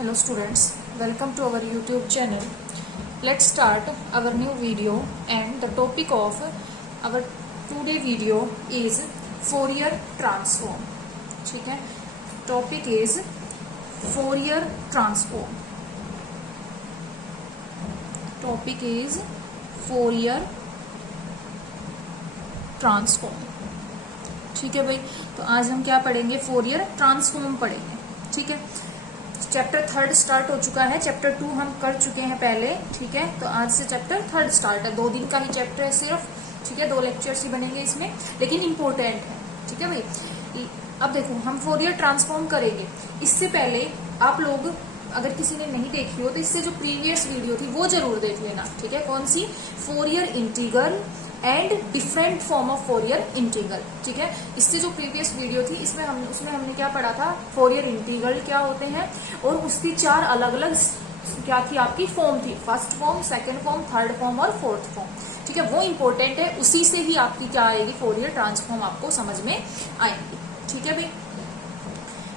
Hello students, welcome to our YouTube channel. Let's start our new video and the topic of our today video is Fourier transform. ठीक है, topic is Fourier transform. Topic is Fourier transform. ठीक है भाई, तो आज हम क्या पढ़ेंगे? फोरियर ट्रांसफॉर्म पढ़ेंगे. ठीक है, चैप्टर 3 स्टार्ट हो चुका है. चैप्टर 2 हम कर चुके हैं पहले. ठीक है, तो आज से चैप्टर 3 स्टार्ट है. 2 दिन का ही चैप्टर है सिर्फ. ठीक है, 2 लेक्चर्स ही बनेंगे इसमें, लेकिन इम्पोर्टेंट है. ठीक है भाई, अब देखो हम फोरियर ट्रांसफॉर्म करेंगे. इससे पहले आप लोग अगर किसी ने नहीं देखी हो तो इससे जो प्रीवियस वीडियो थी वो जरूर देख लेना. ठीक है, कौन सी? Fourier integral and different form of Fourier integral. ठीक है, इससे जो प्रीवियस वीडियो थी उसमें हमने क्या पढ़ा था? फोरियर इंटीग्रल क्या होते हैं और उसकी 4 अलग अलग क्या थी आपकी फॉर्म थी. First form, second form, third form और फोर्थ फॉर्म. ठीक है, वो इंपॉर्टेंट है. उसी से ही आपकी क्या आएगी? फोरियर ट्रांसफॉर्म आपको समझ में आएंगी. ठीक है भाई,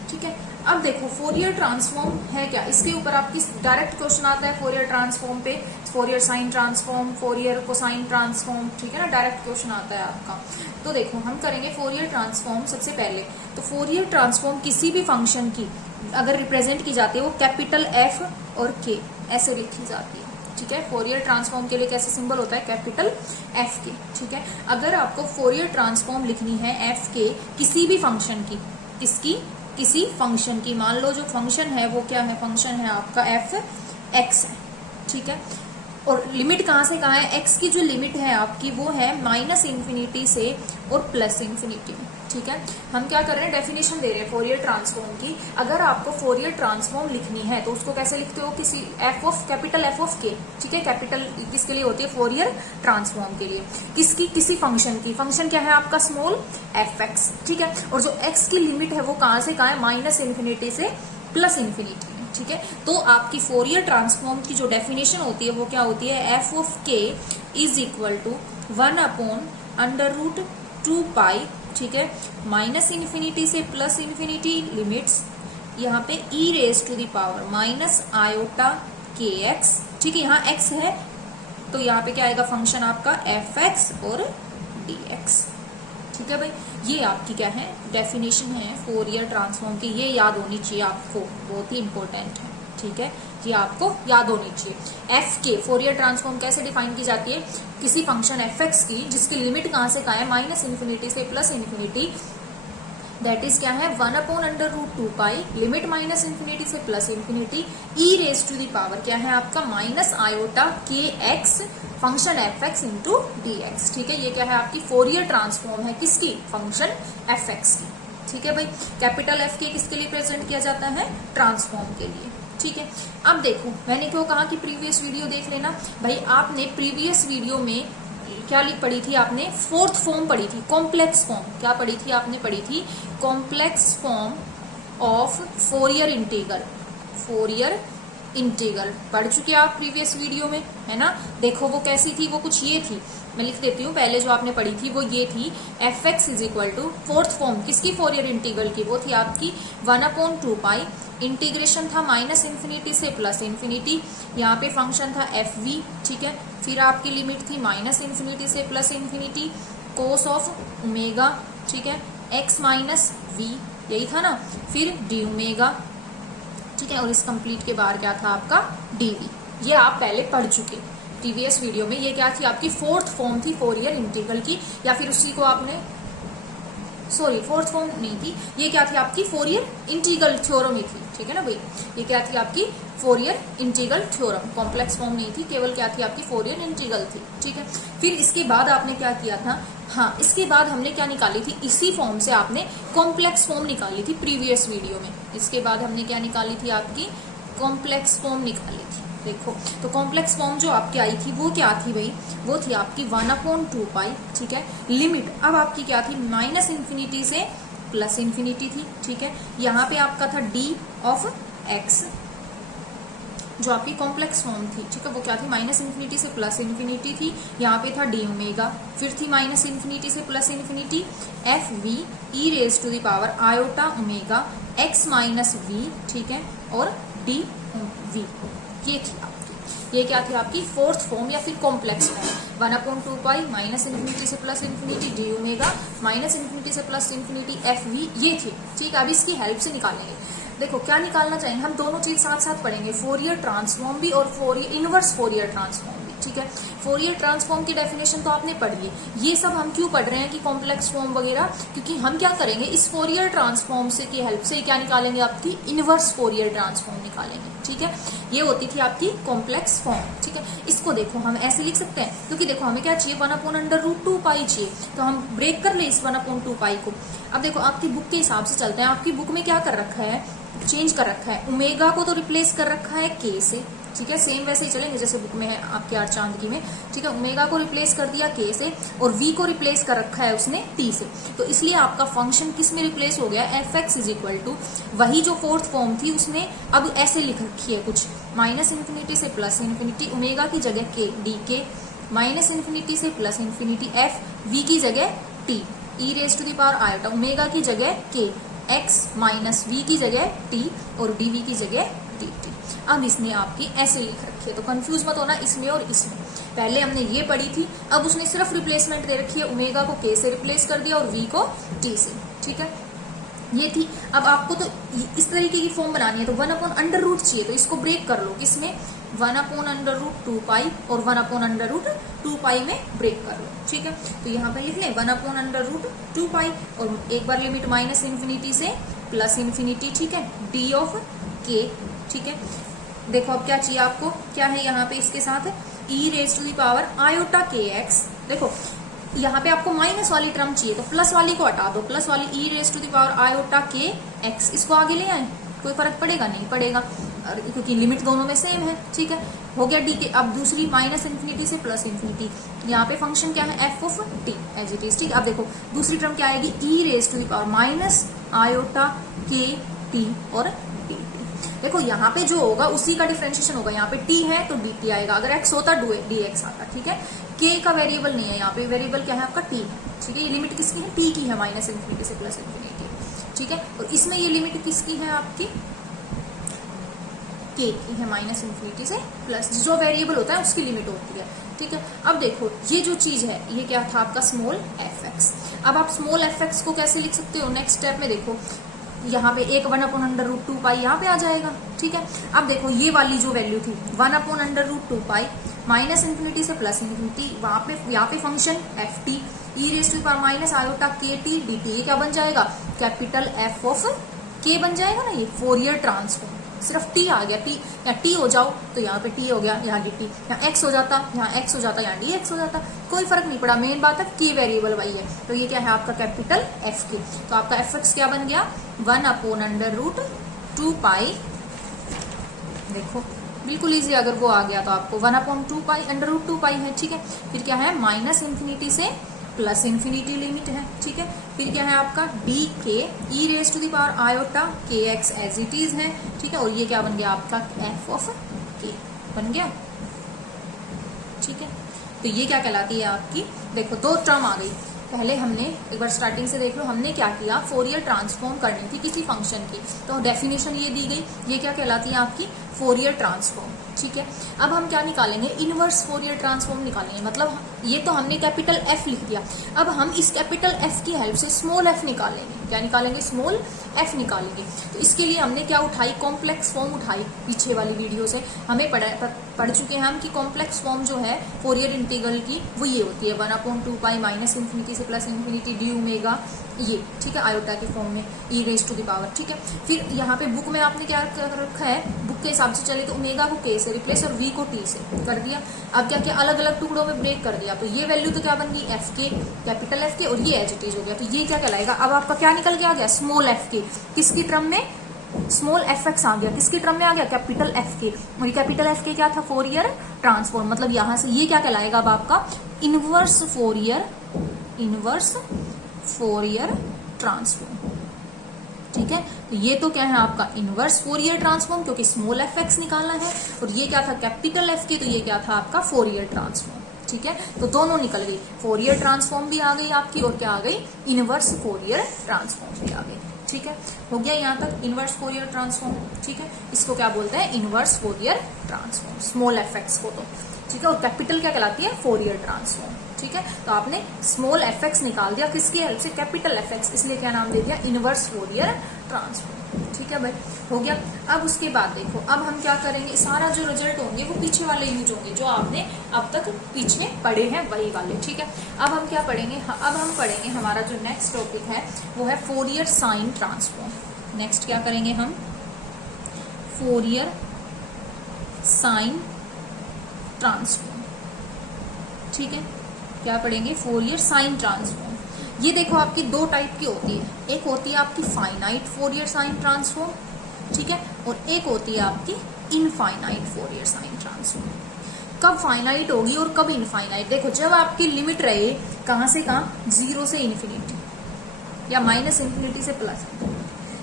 ठीक है. अब देखो फोरियर ट्रांसफॉर्म है क्या, इसके ऊपर आपकी डायरेक्ट क्वेश्चन आता है फोरियर ट्रांसफॉर्म पे. Fourier sine transform, Fourier cosine transform. ठीक है ना, डायरेक्ट क्वेश्चन आता है आपका. तो देखो हम करेंगे फोरियर ट्रांसफॉर्म. सबसे पहले तो फोरियर ट्रांसफॉर्म किसी भी फंक्शन की अगर रिप्रेजेंट की जाती है वो कैपिटल एफ और के ऐसे लिखी जाती है. ठीक है, फोरियर ट्रांसफॉर्म के लिए कैसे सिंबल होता है? कैपिटल एफ के. ठीक है, अगर आपको फोरियर ट्रांसफॉर्म लिखनी है एफ के किसी भी फंक्शन की, किसी फंक्शन की, मान लो जो फंक्शन है वो क्या है? फंक्शन है आपका एफ एक्स है. ठीक है, और लिमिट कहाँ से कहाँ है? एक्स की जो लिमिट है आपकी वो है -∞ से और +∞ में. ठीक है, हम क्या कर रहे हैं? डेफिनेशन दे रहे हैं फोरियर ट्रांसफॉर्म की. अगर आपको फोरियर ट्रांसफॉर्म लिखनी है तो उसको कैसे लिखते हो? किसी कैपिटल एफ ऑफ के. ठीक है, कैपिटल किसके लिए होती है? फोरियर ट्रांसफॉर्म के लिए. किसी फंक्शन की. फंक्शन क्या है आपका? Small F x. ठीक है, और जो एक्स की लिमिट है वो कहाँ से कहाँ है? -∞ से +∞. ठीक है, तो आपकी फोरियर ट्रांसफॉर्म की जो डेफिनेशन होती है वो क्या होती है? एफ ऑफ के इज इक्वल टू 1/√2π. ठीक है, -∞ से +∞ लिमिट्स यहाँ पे e⁻⁻⁻kx. ठीक है, यहाँ x है तो यहाँ पे क्या आएगा? फंक्शन आपका एफ एक्स और dx. ठीक है भाई, ये आपकी क्या है? डेफिनेशन है फोरियर ट्रांसफॉर्म की. ये याद होनी चाहिए आपको, बहुत ही इंपॉर्टेंट है. ठीक है, ये आपको याद होनी चाहिए. एफ के फोरियर ट्रांसफॉर्म कैसे डिफाइन की जाती है? किसी फंक्शन एफ एक्स की जिसकी लिमिट कहाँ से कहाँ है? -∞ से +∞. दैट इज क्या है? 1/√2π लिमिट -∞ से +∞ e⁻⁻ क्या है आपका? -iota-kx function F x into dx. ठीक है, ये क्या है? आपकी फोरियर ट्रांसफॉर्म है. किसकी? फंक्शन एफ एक्स की. ठीक है भाई, कैपिटल एफ के किसके लिए प्रेजेंट किया जाता है? ट्रांसफॉर्म के लिए. ठीक है, अब देखो मैंने क्यों कहा कि प्रीवियस वीडियो देख लेना. भाई आपने प्रीवियस वीडियो में क्या पढ़ी थी? आपने फोर्थ फॉर्म पढ़ी थी, कॉम्प्लेक्स फॉर्म. क्या पढ़ी थी? आपने पढ़ी थी complex form of Fourier integral. Fourier integral पढ़ चुके आप प्रीवियस वीडियो में, है ना? देखो वो कैसी थी, वो कुछ ये थी. मैं लिख देती हूँ. पहले जो आपने पढ़ी थी वो ये थी. F x is equal to fourth form किसकी? फोरियर इंटीग्रल की. वो थी आपकी 1/2π. इंटीग्रेशन था -∞ से +∞. यहाँ पे फंक्शन था एफ वी. ठीक है, फिर आपकी लिमिट थी -∞ से +∞. Cos of omega. ठीक है, x - v यही था ना. फिर डी ओमेगा. ठीक है, और इस कंप्लीट के बाहर क्या था आपका? dv. ये आप पहले पढ़ चुके प्रीवियस वीडियो में. ये क्या थी? आपकी फोर्थ फॉर्म थी फोरियर इंटीग्रल की, या फिर उसी को आपने फोर्थ फॉर्म नहीं थी. ये क्या थी? आपकी फोरियर इंटीग्रल थ्योरम ही थी. ठीक है ना भाई, ये क्या थी? आपकी Fourier integral theorem. Complex form नहीं थी, केवल क्या थी? आपकी फोरियर इंटीग्रल थी. ठीक है, फिर इसके बाद आपने क्या किया था? हाँ, इसके बाद हमने क्या निकाली थी? इसी फॉर्म से आपने कॉम्प्लेक्स फॉर्म निकाली थी प्रीवियस वीडियो में. इसके बाद हमने क्या निकाली थी? आपकी कॉम्प्लेक्स फॉर्म निकाली थी. देखो तो कॉम्प्लेक्स फॉर्म जो आपकी आई थी वो क्या थी भाई? वो थी आपकी 1/2π. ठीक है, लिमिट अब आपकी क्या थी? -∞ से +∞ थी. ठीक है, यहाँ पे आपका था d ऑफ x जो आपकी कॉम्प्लेक्स फॉर्म थी. ठीक है, वो क्या थी? -∞ से +∞ थी. यहाँ पे था डी ओमेगा. फिर थी -∞ से +∞ F we e⁻⁻⁻ x - v. ठीक है, और डी वी। ये थी आपकी, ये क्या थी आपकी फोर्थ फॉर्म या फिर कॉम्प्लेक्स फॉर्म। 1/2 माइनस इन्फिनिटी से plus infinity D omega minus infinity से प्लस इन्फिनिटी एफ वी, ये थी। ठीक है, अब इसकी हेल्प से निकालेंगे। देखो क्या निकालना चाहेंगे हम, दोनों चीज साथ साथ पढ़ेंगे, फोरियर ट्रांसफॉर्म भी और इनवर्स फोरियर ट्रांसफॉर्म भी। ठीक है, फोरियर ट्रांसफॉर्म की डेफिनेशन तो आपने पढ़ी है। ये सब हम क्यों पढ़ रहे हैं कि कॉम्प्लेक्स फॉर्म वगैरह, क्योंकि हम क्या करेंगे इस फोरियर ट्रांसफॉर्म से की हेल्प से क्या निकालेंगे, आपकी इनवर्स फोरियर ट्रांसफॉर्म निकालेंगे। ठीक है, ये होती थी आपकी कॉम्प्लेक्स फॉर्म। ठीक है, इसको देखो हम ऐसे लिख सकते हैं, क्योंकि देखो हमें क्या चाहिए, 1/√2 पाई चाहिए, तो हम ब्रेक कर ले इस 1/2 पाई को। अब देखो आपकी बुक के हिसाब से चलते हैं, आपकी बुक में क्या कर रखा है, चेंज कर रखा है, ओमेगा को तो रिप्लेस कर रखा है के से। ठीक है, सेम वैसे ही चलेंगे जैसे बुक में है आपके आर चांद की में। ठीक है, ओमेगा को रिप्लेस कर दिया के से और वी को रिप्लेस कर रखा है उसने टी से, तो इसलिए आपका फंक्शन किस में रिप्लेस हो गया, F x is equal to वही जो फोर्थ फॉर्म थी उसने अब ऐसे लिख रखी है कुछ, माइनस इन्फिनिटी से प्लस इन्फिनिटी ओमेगा की जगह k d k, minus infinity से प्लस इन्फिनिटी एफ वी की जगह t, e raise to the power iota, omega की जगह के, x माइनस वी की जगह t और dv की जगह dt। अब इसने आपकी ऐसे लिख रखी है, तो कंफ्यूज मत होना इसमें और इसमें। पहले हमने ये पढ़ी थी, अब उसने सिर्फ रिप्लेसमेंट दे रखी है, ओमेगा को k से रिप्लेस कर दिया और v को t से। ठीक है, ये थी। अब आपको तो इस तरीके की फॉर्म बनानी है, तो 1/√, चाहिए, तो इसको ब्रेक कर लो, किसमें, 1/√2 पाई और 1/√2 पाई में ब्रेक कर लो। ठीक है, तो यहाँ पे लिख लें 1/√2 पाई और एक बार लिमिट माइनस इन्फिनिटी से प्लस इन्फिनिटी। ठीक है, डी ऑफ के। ठीक है, देखो अब क्या चाहिए आपको, क्या है यहाँ पे इसके साथ e raise to the power iota k x. देखो यहाँ पे आपको माइनस वाली टर्म चाहिए, तो प्लस वाली को हटा दो, प्लस वाली e raise to the power iota k x, इसको आगे ले आए, कोई फर्क पड़ेगा नहीं पड़ेगा, क्योंकि लिमिट दोनों में सेम है। ठीक है, हो गया डी के। अब दूसरी माइनस इन्फिनिटी से प्लस इन्फिनिटी, यहाँ पे फंक्शन क्या है, f of t as it is. ठीक, अब देखो दूसरी टर्म क्या आएगी, e raise to the power minus iota k t और डी। देखो यहाँ पे जो होगा उसी का डिफरेंशिएशन होगा, यहाँ पे टी है तो डी टी आएगा, अगर एक्स होता डी एक्स आता। ठीक है, के का वेरिएबल नहीं है, यहाँ पे वेरिएबल क्या है आपका टी। ठीक है, ये लिमिट किसकी है, टी की है, माइनस इन्फिनिटी से प्लस इन्फिनिटी। ठीक है, और इसमें ये लिमिट किसकी है आपकी, के की है, माइनस इन्फिनिटी से प्लस, जो वेरिएबल होता है उसकी लिमिट होती है। ठीक है, अब देखो ये जो चीज है ये क्या था आपका स्मॉल एफ एक्स। अब आप स्मॉल एफ एक्स को कैसे लिख सकते हो, नेक्स्ट स्टेप में देखो यहाँ पे एक 1/√2 पाई यहाँ पे आ जाएगा। ठीक है, अब देखो ये वाली जो वैल्यू थी 1/√2 पाई माइनस इन्फिनिटी से प्लस इन्फिनिटी, वहां पे यहाँ पे function f t e raise to power minus iota k t d t, ये क्या बन जाएगा, कैपिटल एफ ऑफ के बन जाएगा ना, ये फोरियर ट्रांसफॉर्म। सिर्फ टी आ गया, टी यहाँ टी हो जाओ तो यहाँ पे टी हो गया, यहाँ डी टी, यहाँ एक्स हो जाता, यहाँ एक्स हो जाता, यहाँ डी एक्स हो जाता, कोई फर्क नहीं पड़ा। मेन बात है की वेरिएबल वही है, तो ये क्या है आपका कैपिटल एफ के। तो आपका एफ एक्स क्या बन गया, 1/√2 पाई। देखो बिल्कुल इजी, अगर वो आ गया तो आपको 1/2 पाई √2 पाई है। ठीक है, फिर क्या है माइनस इन्फिनिटी से प्लस इन्फिनिटी लिमिट है। ठीक है, फिर क्या है आपका d k e raise to the power iota k x as it is है। ठीक है, और ये क्या बन गया आपका एफ ऑफ के बन गया। ठीक है, तो ये क्या कहलाती है आपकी, देखो दो टर्म आ गई। पहले हमने एक बार स्टार्टिंग से देख लो, हमने क्या किया, फोरियर ट्रांसफॉर्म करनी थी किसी फंक्शन की, तो डेफिनेशन ये दी गई, ये क्या कहलाती है आपकी फोरियर ट्रांसफॉर्म। ठीक है, अब हम क्या निकालेंगे, इनवर्स फोरियर ट्रांसफॉर्म निकालेंगे। मतलब ये तो हमने कैपिटल एफ लिख दिया, अब हम इस कैपिटल एफ की हेल्प से स्मॉल एफ निकालेंगे। क्या निकालेंगे, स्मॉल एफ निकालेंगे। तो इसके लिए हमने क्या उठाई, कॉम्प्लेक्स फॉर्म उठाई। पीछे वाली वीडियो से हमें पढ़ चुके हैं हम कि कॉम्प्लेक्स फॉर्म जो है फोरियर इंटीग्रल की वो ये होती है 1/2 पाई माइनस इन्फिनिटी से प्लस इन्फिनिटी डी ओमेगा, ये ठीक है आयोटा के फॉर्म में ई रेज टू द पावर। ठीक है, फिर यहाँ पे बुक में आपने क्या कर रखा है, बुक के हिसाब से चले तो ओमेगा को के से रिप्लेस और वी को टी से कर दिया। अब क्या क्या अलग अलग टुकड़ों में ब्रेक कर दिया, तो ये वैल्यू तो क्या बन गई एफ के, कैपिटल एफ के, और ये एज इट इज हो गया। तो ये क्या कहलाएगा, अब आपका क्या निकल के आ गया, स्मॉल एफ के, किसकी टर्म में, स्मॉल एफ एक्स आ गया, किसकी टर्म में आ गया, कैपिटल एफ के। और कैपिटल एफ के क्या था, फोरियर ट्रांसफॉर्म। मतलब यहाँ से ये क्या कहलाएगा अब आपका इनवर्स फोरियर ट्रांसफॉर्म। ठीक है, तो ये तो क्या है आपका इनवर्स फोरियर ट्रांसफॉर्म, क्योंकि स्मॉल एफ एक्स निकालना है, और ये क्या था कैपिटल एफ के, तो ये क्या था आपका फोरियर ट्रांसफॉर्म। ठीक है, तो दोनों निकल गई, फोरियर ट्रांसफॉर्म भी आ गई आपकी, और क्या आ गई, इनवर्स फोरियर ट्रांसफॉर्म भी आ गई। ठीक है, हो गया यहाँ तक इनवर्स फोरियर ट्रांसफॉर्म। ठीक है, इसको क्या बोलते हैं, inverse Fourier transform, small F x को तो। ठीक है, और कैपिटल क्या कहलाती है, फोरियर ट्रांसफॉर्म। ठीक है, तो आपने स्मॉल एफ एक्स निकाल दिया किसकी हेल्प से, कैपिटल एफ एक्स, इसलिए क्या नाम दे दिया, इनवर्स फोरियर ट्रांसफॉर्म। ठीक है भाई, हो गया। अब उसके बाद देखो, अब हम क्या करेंगे, सारा जो रिजल्ट होंगे वो पीछे वाले यूज होंगे जो आपने अब तक पीछे पढ़े हैं वही वाले। ठीक है, अब हम क्या पढ़ेंगे, अब हम पढ़ेंगे, हमारा जो नेक्स्ट टॉपिक है वो है फोरियर साइन ट्रांसफॉर्म। नेक्स्ट क्या करेंगे हम, फोरियर साइन ट्रांसफॉर्म। ठीक है, क्या पढ़ेंगे, फोरियर साइन ट्रांसफॉर्म। ये देखो आपकी दो टाइप की होती है, एक होती है आपकी फाइनाइट फोरियर साइन ट्रांसफॉर्म, ठीक है, और एक होती है आपकी इनफाइनाइट फोरियर साइन ट्रांसफॉर्म। कब फाइनाइट होगी और कब इनफाइनाइट, देखो जब आपकी लिमिट रहे कहां से कहां, 0 से इन्फिनिटी या माइनस इन्फिनिटी से प्लस।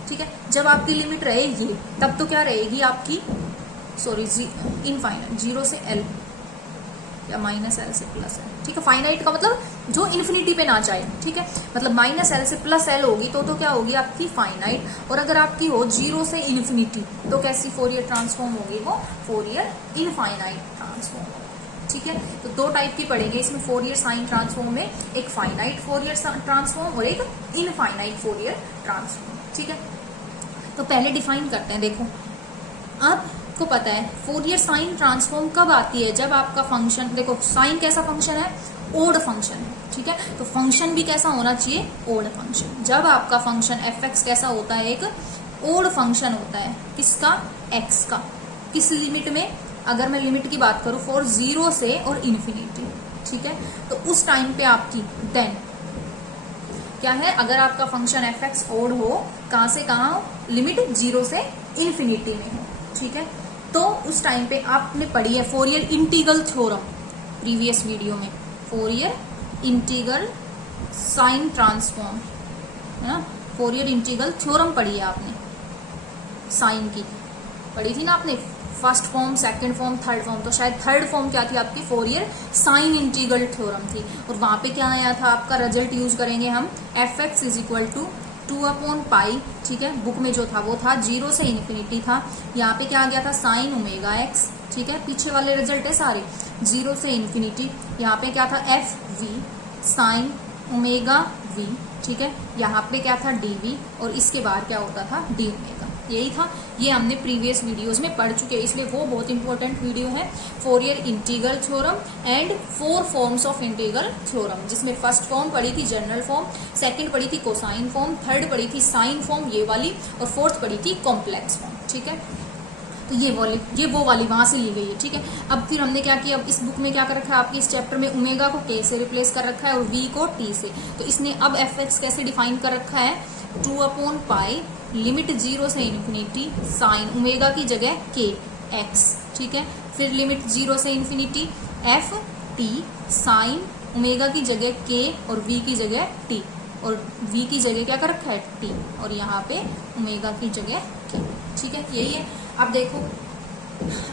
ठीक है, जब आपकी लिमिट रहेगी तब तो क्या रहेगी आपकी, सॉरी इनफाइनाइट, 0 से एल या माइनस एल से प्लस एल। ठीक है, फाइनाइट का मतलब जो इन्फिनिटी पे ना जाए। ठीक है, मतलब माइनस एल से प्लस एल होगी तो क्या होगी आपकी फाइनाइट, और अगर आपकी हो 0 से इन्फिनिटी तो कैसी फोरियर ट्रांसफॉर्म होगी, वो फोरियर इनफाइनाइट ट्रांसफॉर्म होगी। ठीक है, तो दो टाइप की पढ़ेंगे इसमें फोरियर साइन ट्रांसफॉर्म में, एक फाइनाइट फोरियर ट्रांसफॉर्म और एक इनफाइनाइट फोरियर ट्रांसफॉर्म। ठीक है, तो पहले डिफाइन करते हैं। देखो आपको पता है फोरियर साइन ट्रांसफॉर्म कब आती है, जब आपका फंक्शन, देखो साइन कैसा फंक्शन है, ओड फंक्शन है। ठीक है, तो फंक्शन भी कैसा होना चाहिए, ओड फंक्शन। जब आपका फंक्शन एफ एक्स कैसा होता है, एक ओड फंक्शन होता है, किसका, एक्स का। किस लिमिट में, अगर मैं लिमिट की बात करूं फॉर 0 से और इन्फिनिटी। ठीक है, तो उस टाइम पे आपकी देन क्या है, अगर आपका फंक्शन एफ एक्स ओड हो, कहां से कहां हो, लिमिट 0 से इन्फिनिटी में हो। ठीक है, तो उस टाइम पे आपने पढ़ी है Fourier integral theorem previous video में, फोरियर इंटीग्रल साइन ट्रांसफॉर्म, है ना, फोरियर इंटीग्रल थ्योरम पढ़ी है आपने, साइन की पढ़ी थी ना आपने, first form, second form, third form. तो शायद थर्ड फॉर्म क्या थी आपकी, फोरियर साइन इंटीग्रल थ्योरम थी। और वहां पे क्या आया था आपका रिजल्ट, यूज करेंगे हम, f x is equal to 2/पाई। ठीक है, बुक में जो था वो था 0 से इन्फिनिटी था, यहाँ पे क्या आ गया था, साइन ओमेगा एक्स। ठीक है, पीछे वाले रिजल्ट है सारे 0 से इन्फिनिटी, यहाँ पे क्या था, f v sine omega v. ठीक है, यहाँ पे क्या था, डी वी, और इसके बाद क्या होता था, डी ओमेगा। यही था, ये हमने प्रीवियस वीडियोस में पढ़ चुके हैं, इसलिए वो बहुत इंपॉर्टेंट वीडियो है, Fourier integral theorem and 4 forms of integral theorem, जिसमें फर्स्ट फॉर्म पढ़ी थी जनरल फॉर्म, सेकंड पढ़ी थी कोसाइन फॉर्म, थर्ड पढ़ी थी साइन फॉर्म ये वाली, और फोर्थ पढ़ी थी कॉम्प्लेक्स फॉर्म। ठीक है, तो ये वो वाली वहां से ली गई है। ठीक है, अब फिर हमने क्या किया, अब इस बुक में क्या कर रखा है आपकी, इस चैप्टर में ओमेगा को के से रिप्लेस कर रखा है और वी को टी से। तो इसने अब एफ एक्स कैसे डिफाइन कर रखा है, 2/पाई लिमिट 0 से इन्फिनिटी साइन ओमेगा की जगह के एक्स। ठीक है, फिर लिमिट 0 से infinity f t sine omega की जगह के और वी की जगह टी, और वी की जगह क्या कर रखा है, टी, और यहाँ पे ओमेगा की जगह के। ठीक है, यही है। अब देखो,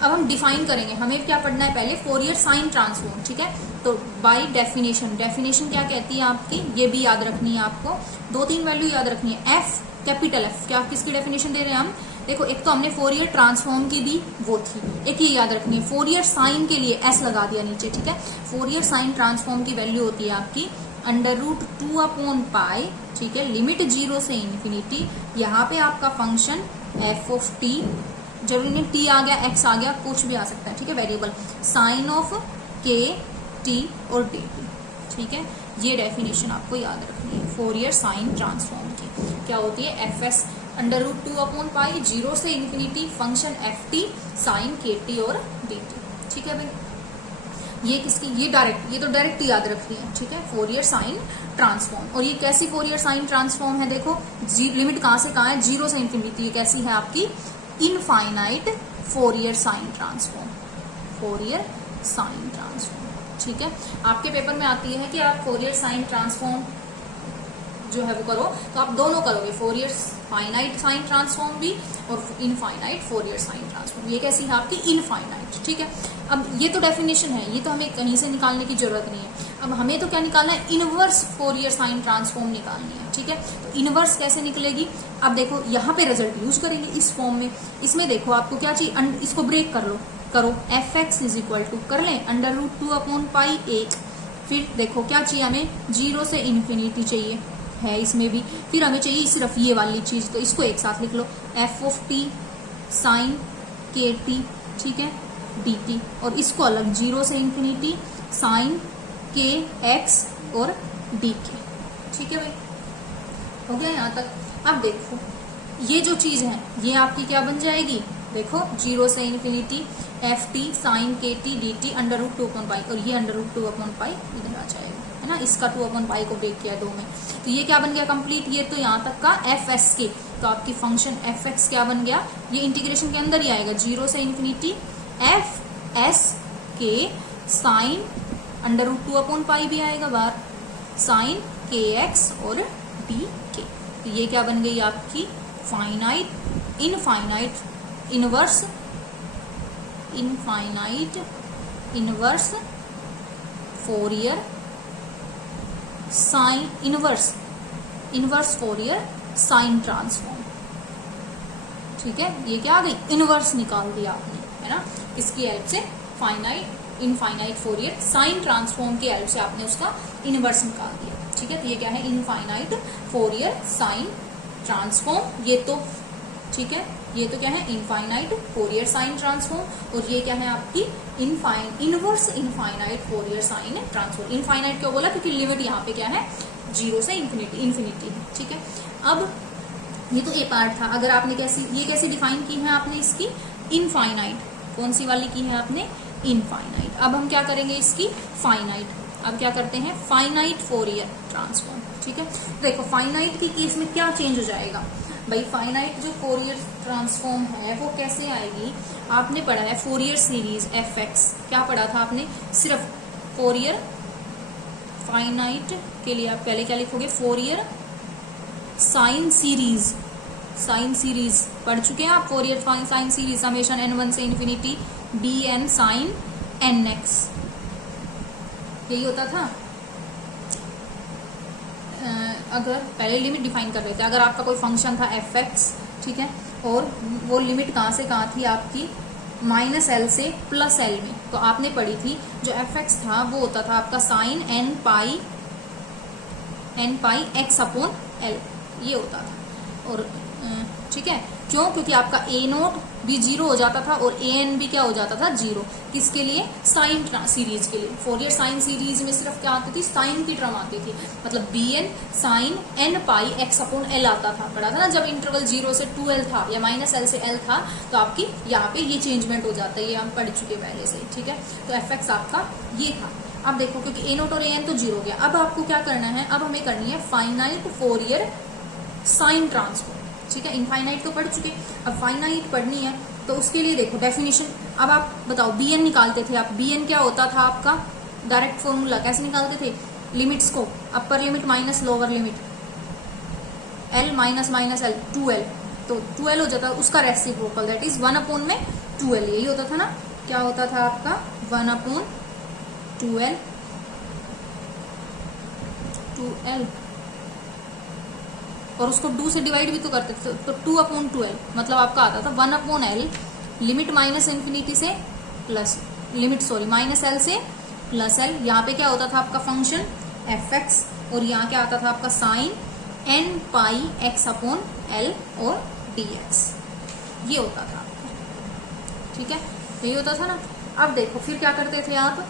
अब हम डिफाइन करेंगे, हमें क्या पढ़ना है पहले, फोरियर साइन ट्रांसफॉर्म। ठीक है, तो बाय डेफिनेशन, डेफिनेशन क्या कहती है आपकी, ये भी याद रखनी है आपको, 2-3 वैल्यू याद रखनी है। एफ कैपिटल एफ, क्या किसकी डेफिनेशन दे रहे हैं हम, देखो एक तो हमने फोरियर ट्रांसफॉर्म की दी वो थी, एक ये याद रखनी है, फोरियर साइन के लिए एस लगा दिया नीचे। ठीक है, फोरियर साइन ट्रांसफॉर्म की वैल्यू होती है आपकी √2/पाई। ठीक है, लिमिट 0 से इन्फिनिटी, यहाँ पे आपका फंक्शन एफ ऑफ टी, जरूरी नहीं टी आ गया, एक्स आ गया, कुछ भी आ सकता है। ठीक है, वेरिएबल, साइन ऑफ के टी और डी टी। ठीक है, ये डेफिनेशन आपको याद रखनी है फोरियर साइन ट्रांसफॉर्म की, क्या होती है, एफ एस √2/पाई 0 से infinity function f t sine k t और डी टी। ठीक है भाई, ये किसकी, ये तो डायरेक्ट याद रखनी है। ठीक है, फोरियर साइन ट्रांसफॉर्म। और ये कैसी फोरियर साइन ट्रांसफॉर्म है, देखो लिमिट कहां से कहां है, 0 से इन्फिनिटी, ये कैसी है आपकी, infinite Fourier sine transform, Fourier sine transform. ठीक है, आपके पेपर में आती है कि आप फोरियर साइन ट्रांसफॉर्म जो है वो करो तो आप दोनों करोगे, फोरियर फाइनाइट साइन ट्रांसफॉर्म भी और इनफाइनाइट फोरियर साइन ट्रांसफॉर्म। ये कैसी है आपकी इनफाइनाइट, ठीक है। अब ये तो डेफिनेशन है, ये तो हमें कहीं से निकालने की जरूरत नहीं है। अब हमें तो क्या निकालना है, इनवर्स फोरियर साइन ट्रांसफॉर्म निकालनी है, ठीक है। तो इनवर्स कैसे निकलेगी, अब देखो यहाँ पे रिजल्ट यूज करेंगे इस फॉर्म में। इसमें देखो आपको क्या चाहिए, इसको ब्रेक कर लो, करो f x is equal to कर लें अंडर रूट 2 अपॉन पाई 1। फिर देखो क्या चाहिए हमें, 0 से इन्फिनिटी चाहिए है इसमें भी। फिर हमें चाहिए सिर्फ ये वाली चीज, तो इसको एक साथ लिख लो, F of T sine k T, ठीक है, डी टी। और इसको अलग 0 से इन्फिनिटी साइन के एक्स और डी के, ठीक है भाई, हो गया यहाँ तक। अब देखो ये जो चीज है ये आपकी क्या बन जाएगी, देखो 0 से infinity f t sine k t d t under root 2 upon pi, और ये अंडर रूट 2 अपॉन पाई इधर आ जाएगा, है ना। इसका 2 अपॉन पाई को ब्रेक किया 2 में, तो ये क्या बन गया कंप्लीट, ये तो यहाँ तक का एफ एस के। तो आपकी फंक्शन एफ एक्स क्या बन गया, ये इंटीग्रेशन के अंदर ही आएगा, 0 से इन्फिनिटी एफ एस के sine under root 2 upon pi भी आएगा बाहर, साइन के एक्स और डी के। तो ये क्या बन गई आपकी finite infinite inverse inverse Fourier sine inverse Fourier sine transform, ठीक है। ये क्या आ गई, इनवर्स निकाल दिया आपने, है ना। इसकी हेल्प से इनफाइनाइट फोरियर साइन ट्रांसफॉर्म की हेल्प से आपने उसका इनवर्स निकाल दिया, ठीक है। तो ये क्या है, इनफाइनाइट फोरियर साइन ट्रांसफॉर्म, ये तो ठीक है। ये तो क्या है, इनफाइनाइट फोरियर साइन ट्रांसफॉर्म, और ये क्या है आपकी inverse infinite Fourier sine transform. Infinite क्यों बोला, क्योंकि लिमिट यहाँ पे क्या है 0 से इन्फिनिटी है, ठीक है। अब ये तो ए पार्ट था। अगर आपने कैसे डिफाइन की है आपने इसकी, इनफाइनाइट, कौन सी वाली की है आपने, इनफाइनाइट। अब हम क्या करेंगे इसकी फाइनाइट, अब क्या करते हैं फाइनाइट फोरियर ट्रांसफॉर्म, ठीक है। देखो फाइनाइट की केस में क्या चेंज हो जाएगा भाई, फाइनाइट जो फोरियर ट्रांसफॉर्म है वो कैसे आएगी, आपने पढ़ा है फोरियर सीरीज एफ एक्स, क्या पढ़ा था आपने, सिर्फ फोरियर फाइनाइट के लिए आप पहले क्या लिखोगे, फोरियर साइन सीरीज पढ़ चुके हैं आप, Fourier sine series summation n1 से infinity b n sine n x, यही होता था। अगर पहले लिमिट डिफाइन कर रहे थे, अगर आपका कोई फंक्शन था एफ एक्स, ठीक है, और वो लिमिट कहाँ से कहाँ थी आपकी, -l से +l में, तो आपने पढ़ी थी जो एफ एक्स था वो होता था आपका साइन n पाई x अपॉन l, ये होता था। और ठीक है, क्यों, क्योंकि आपका a0 भी 0 हो जाता था और an भी क्या हो जाता था 0, किसके लिए, साइन सीरीज के लिए। फोरियर साइन सीरीज में सिर्फ क्या आती थी, साइन की टर्म आती थी, मतलब bn साइन n पाई x अपॉन l आता था, पढ़ा था ना, जब इंटरवल 0 से 2l था या -l से l था, तो आपकी यहाँ पे ये चेंजमेंट हो जाता है, ये हम पढ़ चुके पहले से, ठीक है। तो एफ एक्स आपका ये था। अब देखो क्योंकि a0 और an तो 0 हो गया, अब आपको क्या करना है, अब हमें करनी है फाइनाइट फोरियर साइन ट्रांसफॉर्म, ठीक है। इनफाइनाइट तो पढ़ चुके, अब फाइनाइट पढ़नी है, तो उसके लिए देखो डेफिनेशन। अब आप बताओ bn निकालते थे आप, bn क्या होता था आपका, डायरेक्ट फॉर्मूला कैसे निकालते थे, लिमिट्स को upper limit minus lower limit, l minus l 2l, तो 2l हो जाता है उसका रेसिप्रोकल, दैट इज 1 अपॉन में 2l, यही होता था ना, क्या होता था आपका 1 अपॉन 2l और उसको 2 से डिवाइड भी तो करते थे, तो 2 अपॉन 2l, मतलब आपका आता था 1 अपॉन l लिमिट -इन्फिनिटी से -l से +l। यहाँ पे क्या होता था आपका फंक्शन एफ एक्स, और यहाँ क्या आता था आपका साइन n पाई x अपॉन l और dx, ये होता था, ठीक है, यही होता था ना। अब देखो फिर क्या करते थे आप,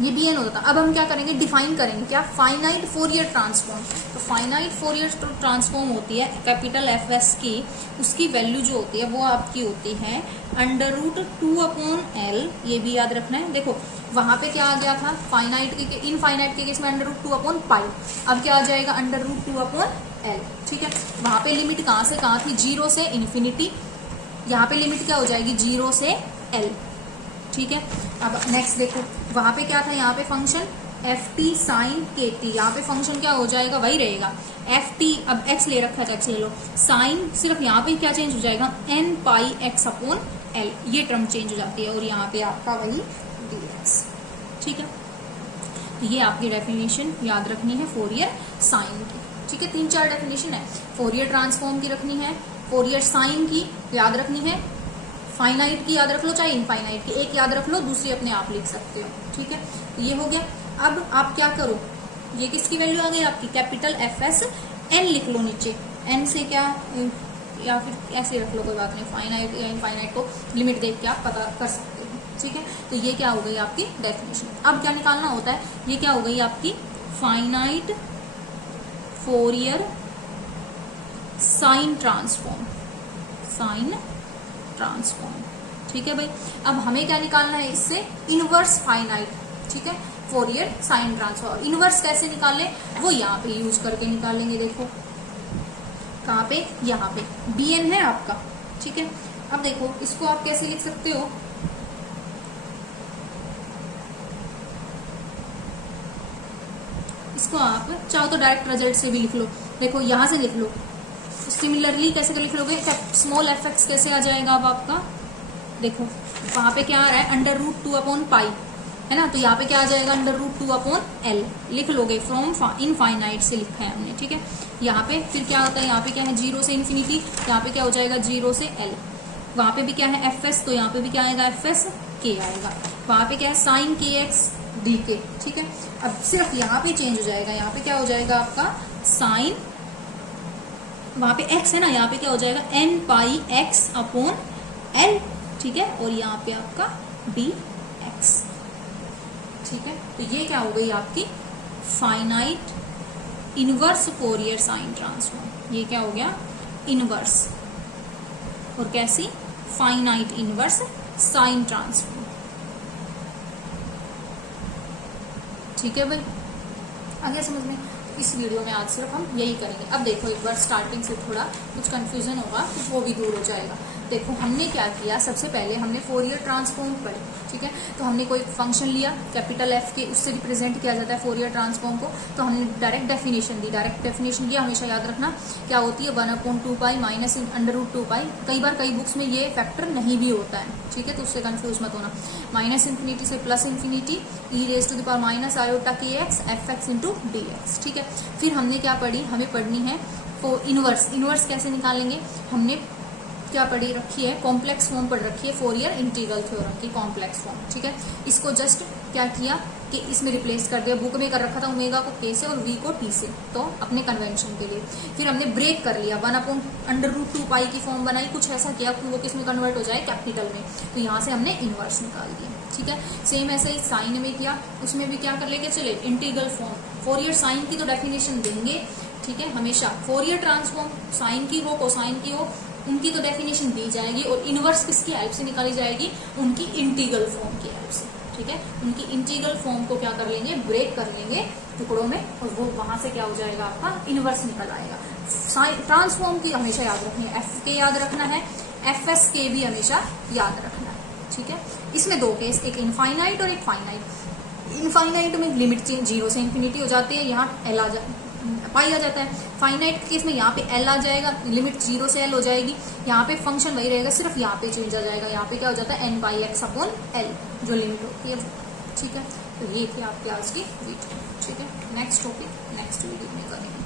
ये bn होता था। अब हम क्या करेंगे, डिफाइन करेंगे क्या, फाइनाइट फोरियर ट्रांसफॉर्म। तो फाइनाइट फोरियर ट्रांसफॉर्म होती है कैपिटल एफ एस की, उसकी वैल्यू जो होती है वो आपकी होती है अंडर रूट 2 अपॉन l, ये भी याद रखना है। देखो वहां पे क्या आ गया था, फाइनाइट के इनफाइनाइट के केस में अंडर रूट 2 अपॉन पाई, अब क्या आ जाएगा अंडर रूट 2 अपॉन l, ठीक है। वहां पे लिमिट कहाँ से कहाँ थी, 0 से इन्फिनिटी, यहाँ पे लिमिट क्या हो जाएगी 0 से l, ठीक है। अब नेक्स्ट देखो वहां पे क्या था, यहाँ पे function f t sine k T, यहाँ पे फंक्शन क्या हो जाएगा, वही रहेगा एफ टी। अब एक्स ले रखा है तो एक्स ले लो, साइन सिर्फ यहाँ पे क्या चेंज हो जाएगा, एन पाई एक्स अपॉन एल, ये टर्म चेंज हो जाती है और यहाँ पे आपका वही डी एक्स। ठीक है, तो ये आपकी डेफिनेशन याद रखनी है फोरियर साइन की। ठीक है, 3-4 डेफिनेशन है, फोरियर ट्रांसफॉर्म की रखनी है, फोरियर साइन की याद रखनी है, फाइनाइट की याद रख लो चाहे इनफाइनाइट की, एक याद रख लो, दूसरी अपने आप लिख सकते हो। ठीक है, तो ये हो गया। अब आप क्या करो, ये किसकी वैल्यू आ गई आपकी, कैपिटल एफ एस एन लिख लो नीचे, एन से क्या, या फिर ऐसे रख लो कोई बात नहीं, फाइनाइट या इनफाइनाइट को लिमिट देख के आप पता कर सकते हो। ठीक है, तो ये क्या हो गई आपकी डेफिनेशन। अब क्या निकालना होता है, ये क्या हो गई आपकी finite Fourier sine transform, sign transform. ठीक है भाई, अब हमें क्या निकालना है इससे, इनवर्स फाइनाइट। ठीक है, फोरियर साइन ट्रांसफॉर्म। इनवर्स कैसे निकालें, वो यहाँ पे यूज करके निकालेंगे। देखो कहाँ पे, यहाँ पे bn है आपका। ठीक है, अब देखो इसको आप कैसे लिख सकते हो, इसको आप चाहो तो डायरेक्ट रिजल्ट से भी लिख लो। देखो यहाँ से लिख लो, सिमिलरली कैसे लिख लोगे, स्मॉल एफ एक्स कैसे आ जाएगा अब आपका, देखो वहां पे क्या आ रहा है, अंडर रूट 2 अपॉन पाई है ना, तो यहाँ पे क्या आ जाएगा, अंडर रूट 2 अपॉन एल लिख लोगे, फ्रॉम इनफाइनाइट से लिखा है हमने। ठीक है, यहाँ पे फिर क्या होता है, यहाँ पे क्या है 0 से इन्फिनिटी, यहाँ पे क्या हो जाएगा 0 से एल, वहां पे भी क्या है एफ एस, तो यहाँ पे भी क्या आएगा एफ एस के आएगा, वहां पे क्या है साइन के एक्स डी के। ठीक है, अब सिर्फ यहाँ पे चेंज हो जाएगा, यहाँ पे क्या हो जाएगा आपका साइन, वहां पे x है ना, यहाँ पे क्या हो जाएगा एन पाई एक्स अपॉन एल। ठीक है, और यहाँ पे आपका डी एक्स। ठीक है, तो ये क्या हो गई आपकी finite inverse Fourier sine transform. ये क्या हो गया इनवर्स, और कैसी, फाइनाइट इनवर्स साइन ट्रांसफॉर्म। ठीक है भाई, आ गया समझ में। इस वीडियो में आज सिर्फ हम यही करेंगे। अब देखो एक बार स्टार्टिंग से थोड़ा कुछ कंफ्यूजन होगा तो वो भी दूर हो जाएगा। देखो हमने क्या किया, सबसे पहले हमने फोरियर ट्रांसफॉर्म पढ़ी। ठीक है, तो हमने कोई फंक्शन लिया कैपिटल एफ के, उससे रिप्रेजेंट किया जाता है फोरियर ट्रांसफॉर्म को, तो हमने डायरेक्ट डेफिनेशन दी। डायरेक्ट डेफिनेशन की हमेशा याद रखना क्या होती है, 1/2 पाई माइनस अंडर रूट 2 पाई। कई बार कई बुक्स में ये फैक्टर नहीं भी होता है। ठीक है, तो उससे कंफ्यूज मत होना। माइनस इन्फिनिटी से plus infinity e raise to the power minus iota k x f x into d x. ठीक है, फिर हमने क्या पढ़ी, हमें पढ़नी है इनवर्स। इनवर्स कैसे निकालेंगे, हमने क्या पढ़ी रखी है, कॉम्प्लेक्स फॉर्म पढ़ रखी है फोरियर इंटीग्रल थ्योरम की कॉम्प्लेक्स फॉर्म। ठीक है, इसको जस्ट क्या किया कि इसमें रिप्लेस कर दिया, बुक में कर रखा था ओमेगा को के से और वी को टी से, तो अपने कन्वेंशन के लिए। फिर हमने ब्रेक कर लिया, 1/√2 पाई की फॉर्म बनाई, कुछ ऐसा किया कि वो किस में कन्वर्ट हो जाए, कैपिटल में, तो यहाँ से हमने इनवर्स निकाल दिया। ठीक है, सेम ऐसे ही साइन में किया, उसमें भी क्या कर लेके चले, इंटीग्रल फॉर्म। फोरियर साइन की तो डेफिनेशन देंगे। ठीक है, हमेशा फोरियर ट्रांसफॉर्म साइन की हो कोसाइन की हो, उनकी तो डेफिनेशन दी जाएगी, और इनवर्स किसकी हेल्प से निकाली जाएगी, उनकी इंटीग्रल फॉर्म की हेल्प से। ठीक है, उनकी इंटीग्रल फॉर्म को क्या कर लेंगे, ब्रेक कर लेंगे टुकड़ों में, और वो वहां से क्या हो जाएगा आपका इनवर्स निकल आएगा। ट्रांसफॉर्म की हमेशा याद रखनी है, एफ के याद रखना है, एफ एस के भी हमेशा याद रखना है। ठीक है, इसमें दो केस, एक इनफाइनाइट और एक फाइनाइट। इनफाइनाइट में लिमिट 0 से इन्फिनिटी हो जाती है, यहाँ एल आ पाई आ जाता है। फाइनाइट केस में यहाँ पे एल आ जाएगा, लिमिट 0 से एल हो जाएगी, यहाँ पे फंक्शन वही रहेगा, सिर्फ यहाँ पे चेंज आ जाएगा, यहाँ पे क्या हो जाता है एन पाई एक्स अपॉन एल जो लिमिट होती है। ठीक है, तो ये थी आपकी आज की वीडियो। ठीक है, नेक्स्ट टॉपिक नेक्स्ट वीडियो में करेंगे।